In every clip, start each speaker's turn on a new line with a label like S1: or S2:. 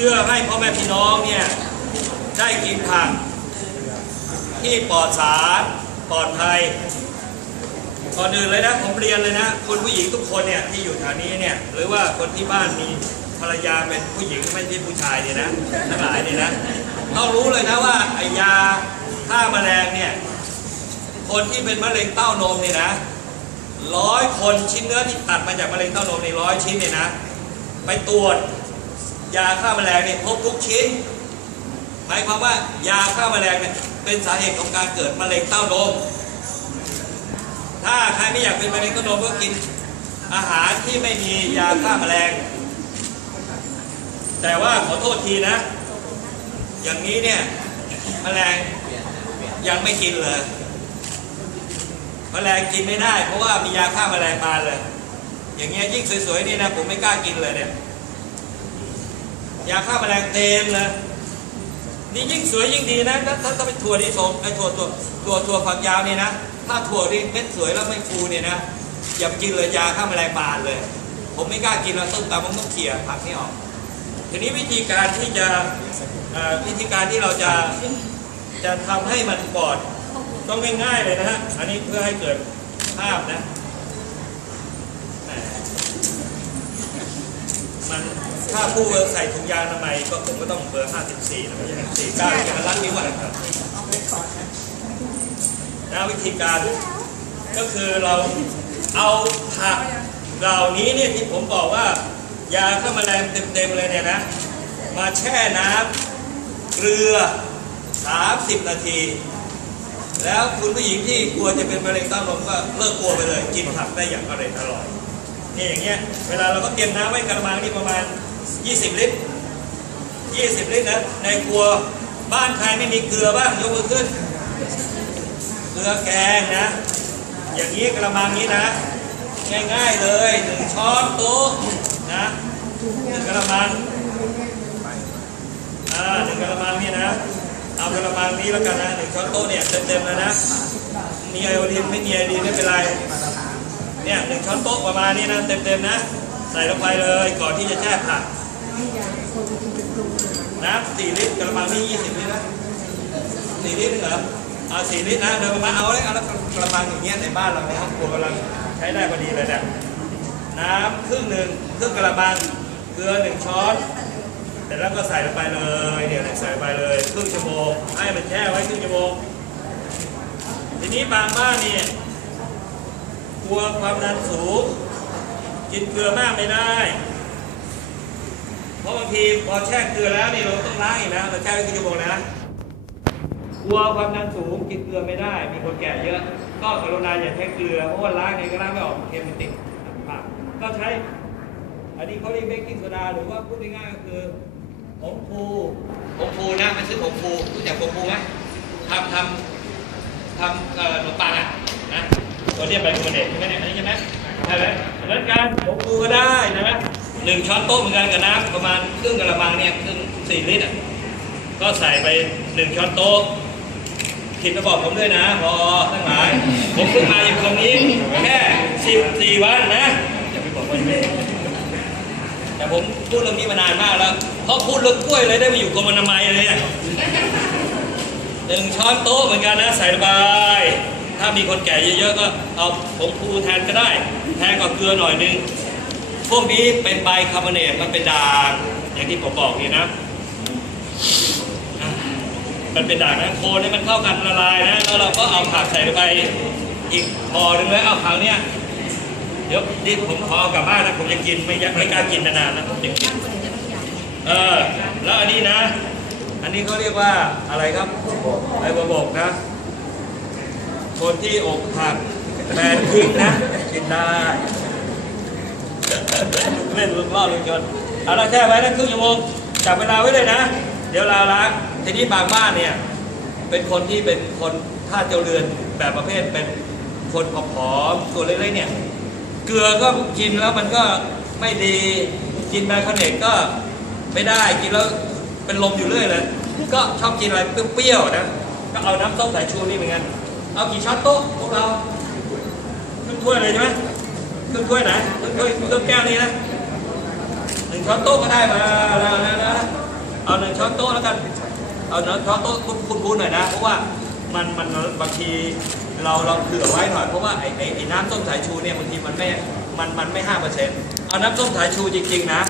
S1: พื่อให้พ่อแม่พี่น้องเนี่ยได้กินผักที่ปลอดสารปลอดภัยก่อนอื่นเลยนะผมเรียนเลยนะคุณผู้หญิงทุกคนเนี่ยที่อยู่แถวนี้เนี่ยหรือว่าคนที่บ้านมีภรรยาเป็นผู้หญิงไม่ใช่ผู้ชายเนี่ยนะทั้งหลายเนี่ยนะต้องรู้เลยนะว่าไอยาฆ่าแมลงเนี่ยคนที่เป็นมะเร็งเต้านมเนี่ยนะร้อยคนชิ้นเนื้อที่ตัดมาจากมะเร็งเต้านมในร้อยชิ้นเนี่ยนะไปตรวจ ยาฆ่าแมลงเนี่ยพบทุกชิ้น หมายความว่ายาฆ่าแมลงเนี่ยเป็นสาเหตุของการเกิดมะเร็งเต้านม ถ้าใครไม่อยากเป็นมะเร็งเต้านมก็กินอาหารที่ไม่มียาฆ่าแมลง แต่ว่าขอโทษทีนะ อย่างนี้เนี่ยแมลงยังไม่กินเลยแมลงกินไม่ได้ เพราะว่ามียาฆ่าแมลงมาเลย อย่างเงี้ยยิ่งสวยๆนี่นะผมไม่กล้ากินเลยเนี่ย ยาฆ่าแมลงเต็มเลยนี่ยิ่งสวยยิ่งดีนะถ้าถ้าเป็นถั่วนี่สมไอ้ถั่วตัวตัวถั่วฝักยาวนี่นะถ้าถั่วนี่เม็ดสวยแล้วไม่ฟูเนี่ยนะอย่าไปกินเลยยาฆ่าแมลงบานเลย ผมไม่กล้ากินแล้วต้มตำมันต้องเขี่ยผักนี่ออกทีนี้วิธีการที่จะวิธีการที่เราจะจะทำให้มันปลอดต้องง่ายๆเลยนะฮะอันนี้เพื่อให้เกิดภาพนะ มมันถ้าผู้ใส่ถุงยางอนามัยก็ผมก็ต้องเบอร์ 54นะไม่ใช่49ที่มันรัดนิ้วอะนะครับนะวิธีการก็คือเราเอาผักเหล่านี้เนี่ยที่ผมบอกว่ายาฆ่าแมลงเต็มๆเลยเนี่ยนะ มาแช่น้ำเกลือ 30 นาที แล้วคุณผู้หญิงที่กลัวจะเป็นมะเร็งเต้านมก็เลิกกลัวไปเลย กินผักได้อย่างอร่อยอร่อย นี่อย่างเงี้ย เวลาเราก็เตรียมน้ำไว้กระมังนี่ประมาณ 20 ลิตร 20 ลิตรนะ ในครัวบ้านใครไม่มีเกลือบ้างยกมือขึ้น เกลือแกงนะ อย่างนี้กระมังนี้นะ ง่ายๆเลยหนึ่งช้อนโต๊ะนะหนึ่งกระมังอ่าหนึ่งกระมังนี่นะ เอากระมังนี้แล้วกันนะหนึ่งช้อนโต๊ะเนี่ยเต็มๆเลยนะ มีไอโอดีนไม่มีไอโอดีนไม่เป็นไร เนี่ยหนึ่งช้อนโต๊ะประมาณนี้นะเต็มๆนะ ใส่ลงไปเลยก่อนที่จะแช่ผักน้ำสี่ลิตรกระมังนี่ยี่สิบลิตรนะสี่ลิตรเหรอเอาสี่ลิตรนะเดินมาเอาเลยเอาแล้วกระมังอย่างเงี้ยในบ้านเราในห้องครัวกำลังใช้ได้พอดีเลยเนี่ยน้ำครึ่งหนึ่งครึ่งกระมังเกลือหนึ่งช้อนแต่แล้วก็ใส่ลงไปเลยเดี๋ยวใส่ไปเลยครึ่งชั่วโมงให้มันแช่ไว้ครึ่งชั่วโมงทีนี้บางบ้านเนี่ย กลัวความดันสูง กินเกลือมากไม่ได้ เพราะบางทีพอแช่เกลือแล้วนี่เราต้องล้างอีกนะเราแช่ไว้กี่ชั่วโมงนะกลัวความดันสูงกินเกลือไม่ได้ มีคนแก่เยอะ ก็กรุณาอย่าใช้เกลือเพราะว่าล้างไงก็ล้างไม่ออกเค็มติดก็ใช้อันนี้เขาเรียกเบกกิ้งโซดาหรือว่าพูดง่ายๆก็คือผงฟูผงฟูนะมันซื้อผงฟูรู้จักผงฟูไหมทำทำทำขนมปังอะนะ ตัวเรียกไบโคเดตใช่ไหมเนี่ยอันนี้ใช่ไหมใช่ไหมเหมือนกันผงฟูก็ได้นะหมหนึ่งช้อนโต๊ะเหมือนกันกับน้ำประมาณครึ่งกระมังเนี่ยครึ่งสี่ลิตรอะก็ใส่ไปหนึ่งช้อนโต๊ะผิดก็บอกผมด้วยนะพอทั้งหลาย ผมเพิ่งมาอยู่ตรงนี้แค่สิบสี่วันนะอย่าไปบอกว่าไม่แต่ผมพูดเรื่องนี้มานานมากแล้วเพราะพูดเรื่องกล้วยเลยได้มาอยู่กรมอนามัยเลยเนี่ยหนึ่งช้อนโต๊ะเหมือนกันนะใส่ลงไป ถ้ามีคนแก่เยอะๆก็เอาผงฟูแทนก็ได้ แทนกับเกลือหน่อยนึง พวกนี้เป็นไบคาร์บอเนตมันเป็นด่างอย่างที่ผมบอกนี่นะ มันเป็นด่างนะโคนนี่มันเข้ากันละลายนะ แล้วเราก็เอาผักใส่ลงไปอีกพอหนึ่งแล้วเอาผักเนี่ยเดี๋ยวนี่ผมขอเอากลับบ้านนะผมจะกินไม่ยากไม่กล้ากินนานๆนะผมจะกินเออแล้วอันนี้นะ อันนี้เขาเรียกว่าอะไรครับไอ้ระบบนะ คนที่อกหักแฟนทิ้งนะกินได้เล่นลุงล่อลุงจนเอาละแช่ไว้นะครึ่งชั่วโมงจับเวลาไว้เลยนะ เดี๋ยวลาล้างทีนี้บางบ้านเนี่ย เป็นคนที่เป็นคนท่าเจ้าเรือนแบบประเภทเป็นคนผอมๆตัวเล็กๆเนี่ย เกลือก็กินแล้วมันก็ไม่ดีกินไบคาร์เนตก็ไม่ได้กินแล้วเป็นลมอยู่เรื่อยเลย ก็ชอบกินอะไรเปรี้ยวๆนะ ก็เอาน้ำส้มสายชูนี่เหมือนกัน เอากี่ช้อนโต๊ะพวกเราครึ่งถ้วยเลยใช่ไหมครึ่งถ้วยไหนครึ่งถ้วยครึ่งแก้วนี้นะหนึ่งช้อนโต๊ะก็ได้มาแล้วนะนะช้อนโต๊ะแล้วกันเอาเนื้อช้อนโต๊ะคุ้นๆหน่อยนะ เพราะว่ามันมันบางทีเราเราเผื่อไว้หน่อยเพราะว่าไอ้ไอ้ไอ้น้ำส้มสายชูเนี่ยบางทีมันไม่มันมันไม่ห้าเปอร์เซ็นต์เอาน้ำส้มสายชูจริงๆนะ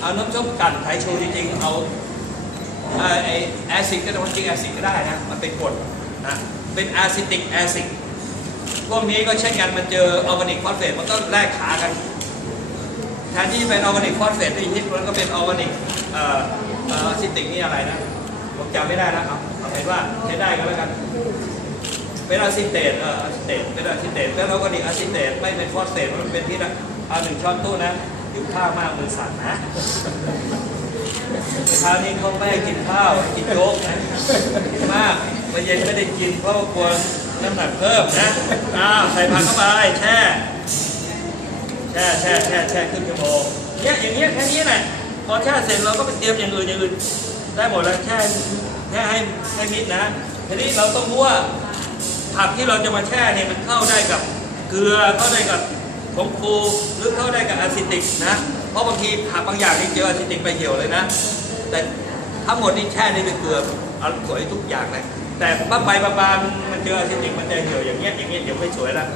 S1: เอาน้ำส้มกันสายชูจริงๆเอาเอ่อไอ้แอซิดก็ได้จริงแอซิดก็ได้นะ มันเป็นกรดนะ เป็นแอซิติกแอซิดพวกนี้ก็เช่นกันมันเจอออร์แกนิกฟอสเฟตมันก็แลกขากันแทนที่เป็นออร์แกนิกฟอสเฟตที่ฮิตมันก็เป็นออร์แกนิกเอ่อเอ่อซิติกนี่อะไรนะผมจำไม่ได้แล้วครับเอาเป็นว่าใช้ได้ก็แล้วกันเป็นอะซิเตตเอ่ออะซิเตตเป็นอะซิเตตเป็นออร์แกนิกอะซิเตตไม่เป็นฟอสเฟตมันเป็นพิษนะเอาหนึ่งช้อนตู้นะหิวข้าวมากมือสั่นนะเช้านี้เขาไม่ให้กินข้าวกินโจ๊กนะกินมาก เย็นไม่ได้กินเพราะว่ากลัวน้ำหนักเพิ่มนะ อ้าวใส่ผักเข้าไปแช่ แช่แช่แช่แช่ครึ่งชั่วโมงเนี่ยอย่างเงี้ยแค่นี้แหละพอแช่เสร็จเราก็ไปเตรียมอย่างอื่นอย่างอื่นได้หมดแล้วแช่แช่ให้ให้มิดนะทีนี้เราต้องรู้ว่าผักที่เราจะมาแช่เนี่ยมันเข้าได้กับเกลือเข้าได้กับผงฟูหรือเข้าได้กับอะซิติกนะ เพราะบางทีผักบางอย่างนี่เจออะซิติกไปเหี่ยวเลยนะ แต่ทั้งหมดนี่แช่ได้ด้วยเกลืออาสวยทุกอย่างเลย แต่บ้าใบบางๆมันเจออะซิติกมันจะเหี่ยวอย่างเงี้ยอย่างเงี้ยเดี๋ยวไม่สวยละ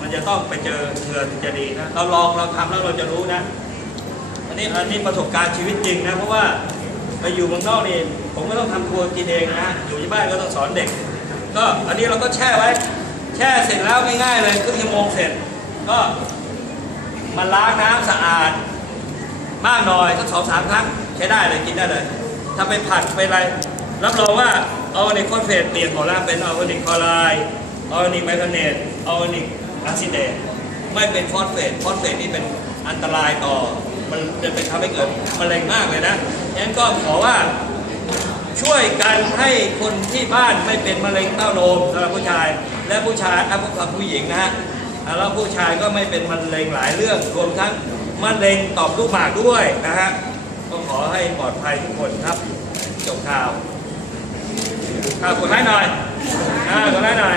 S1: มันจะต้องไปเจอเกลือถึงจะดีนะเราลองเราทำแล้วเราจะรู้นะอันนี้อันนี้ประสบการณ์ชีวิตจริงนะเพราะว่าไปอยู่เมืองนอกนี่ผมก็ต้องทำครัวกินเองนะอยู่ที่บ้านก็ต้องสอนเด็ก ก็อันนี้เราก็แช่ไว้ แช่เสร็จแล้วง่ายๆเลยครึ่งชั่วโมงเสร็จ ก็มาล้างน้ำสะอาด มากหน่อยสักสองสามครั้งใช้ได้เลยกินได้เลย ถ้าไปผัดไปอะไร รับรองว่าออร์แกนิกฟอสเฟตเปลี่ยนหมดแล้วเป็นออร์แกนิกคลอไรด์ออร์แกนิกไมโครเนตออร์แกนิกอะซิเดตไม่เป็นฟอสเฟตฟอสเฟตนี่เป็นอันตรายต่อมันจะเป็นทำให้เกิดมะเร็งมากเลยนะฉะนั้นก็ขอว่าช่วยกันให้คนที่บ้านไม่เป็นมะเร็งเต้านมสำหรับผู้ชาย และผู้ชายอะผู้ผู้หญิงนะฮะแล้วผู้ชายก็ไม่เป็นมะเร็งหลายเรื่องรวมทั้งมะเร็งตอบลูกหมากด้วยนะฮะก็ขอให้ปลอดภัยทุกคนครับจบข่าว ข่ากดไลค์หน่อยอ่ากดไลค์หน่อย